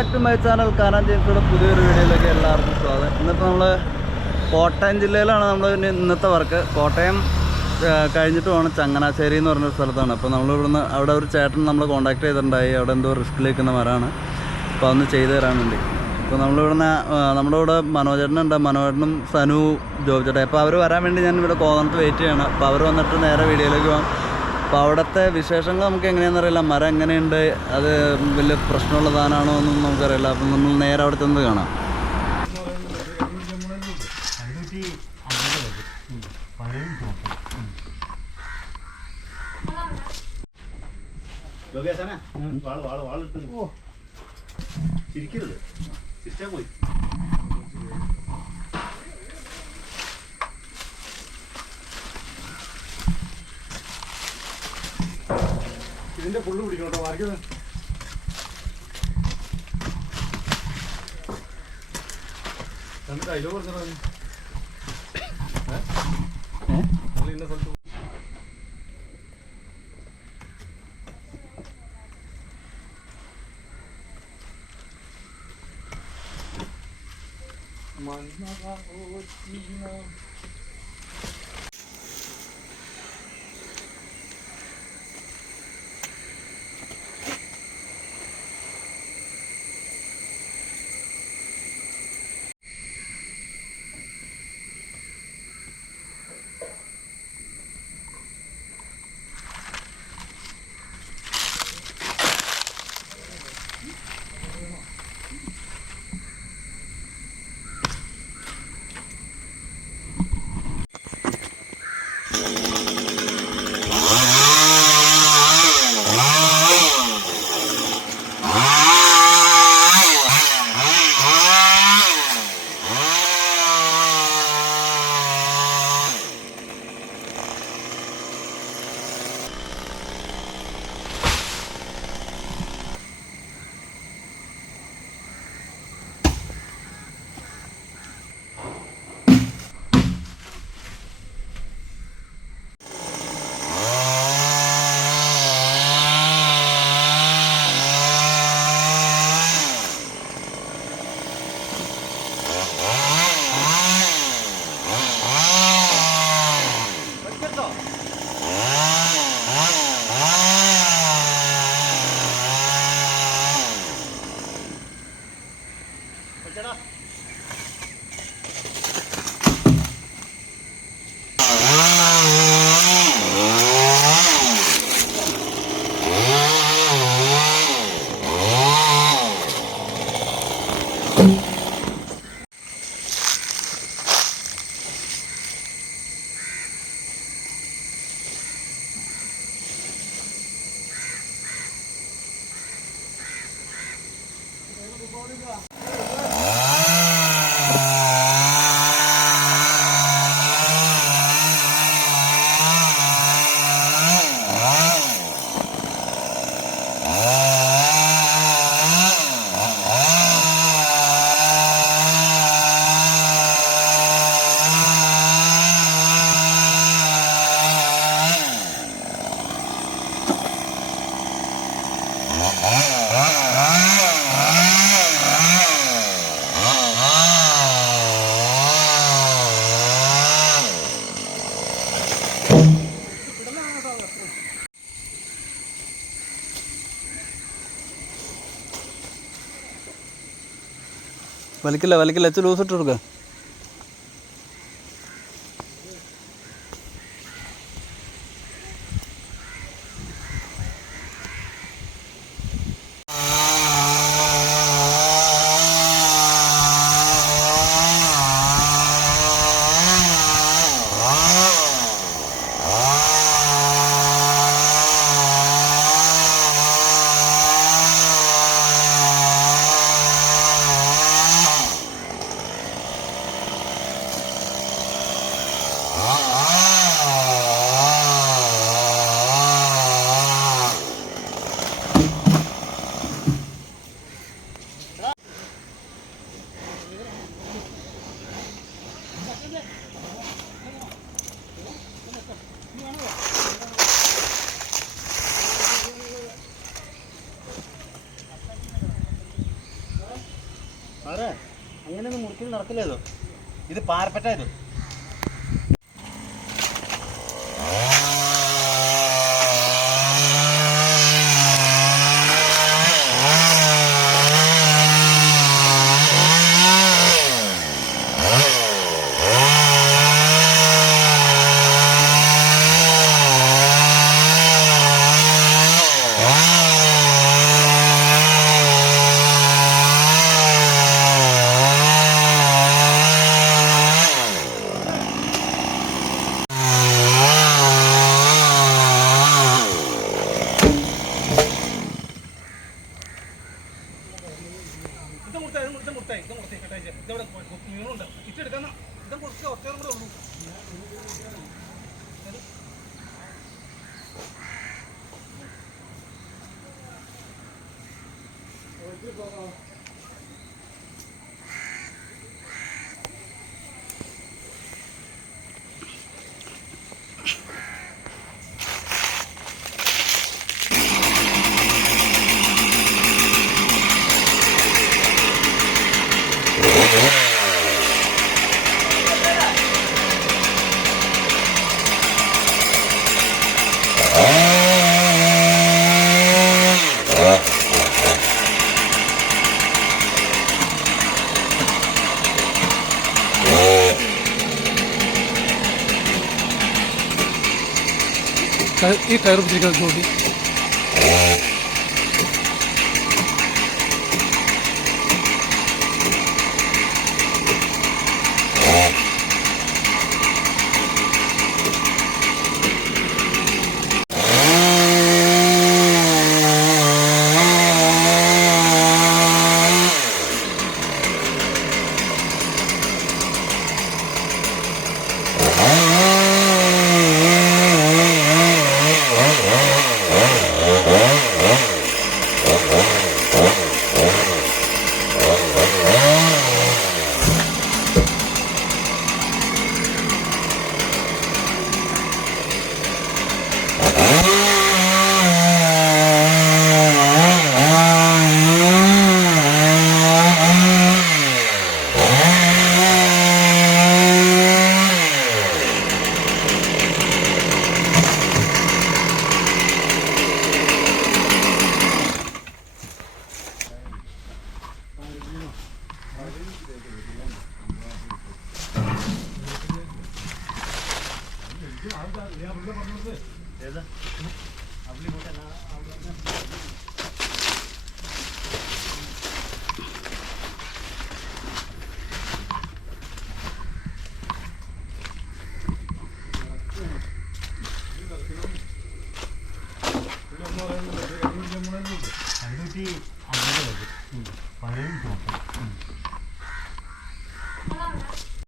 Back to my channel കാനാൻ ജെയിംസിയുടെ പുതിയൊരു വീഡിയോയിലേക്ക് എല്ലാവർക്കും സ്വാഗതം. ഇന്നിപ്പോൾ നമ്മൾ കോട്ടയം ജില്ലയിലാണ് നമ്മൾ ഇന്നത്തെ വർക്ക്. കോട്ടയം കഴിഞ്ഞിട്ട് പോകണം ചങ്ങനാശ്ശേരി എന്ന് പറഞ്ഞൊരു സ്ഥലത്താണ്. അപ്പോൾ നമ്മൾ ഇവിടുന്ന് അവിടെ ഒരു ചേട്ടൻ നമ്മൾ കോൺടാക്ട് ചെയ്തിട്ടുണ്ടായി. അവിടെ എന്തോ റിസ്കിലേക്കുന്ന മരമാണ്, അപ്പോൾ അതൊന്ന് ചെയ്തു തരാൻ വേണ്ടി. അപ്പോൾ നമ്മളിവിടുന്ന് നമ്മുടെ ഇവിടെ മനോജേട്ടനുണ്ട്, മനോജേട്ടനും സനു ജോബ് ചേട്ടാ. അപ്പോൾ അവർ വരാൻ വേണ്ടി ഞാൻ ഇവിടെ കോതനത്ത് വെയിറ്റ് ചെയ്യണം. അപ്പോൾ അവർ വന്നിട്ട് നേരെ വീഡിയോയിലേക്ക് പോകാം. അപ്പോൾ അവിടുത്തെ വിശേഷങ്ങൾ നമുക്ക് എങ്ങനെയാണെന്ന് അറിയില്ല, മരം എങ്ങനെയുണ്ട്, അത് വലിയ പ്രശ്നമുള്ള സാധനമാണോ എന്നും നമുക്കറിയില്ല. അപ്പം നമ്മൾ നേരെ അവിടെ ചെന്ന് കാണാം. ഇതിന്റെ ഫുള്ള് പിടിക്കണോട്ടോ, മാറിക്കുന്നത് അതിലോ പറഞ്ഞാൽ ഇന്ന സ്ഥലത്ത് വലിക്കില്ല അച്ഛൻ ലൂസ് ഇട്ട് കൊടുക്കുക. ഇങ്ങനെയൊന്നും മുറിക്കൽ നടക്കില്ല. ഇത് പാരപ്പറ്റ ഇത്. ഈ ടയർ പിടിച്ചിരിക്കുന്ന ജോലി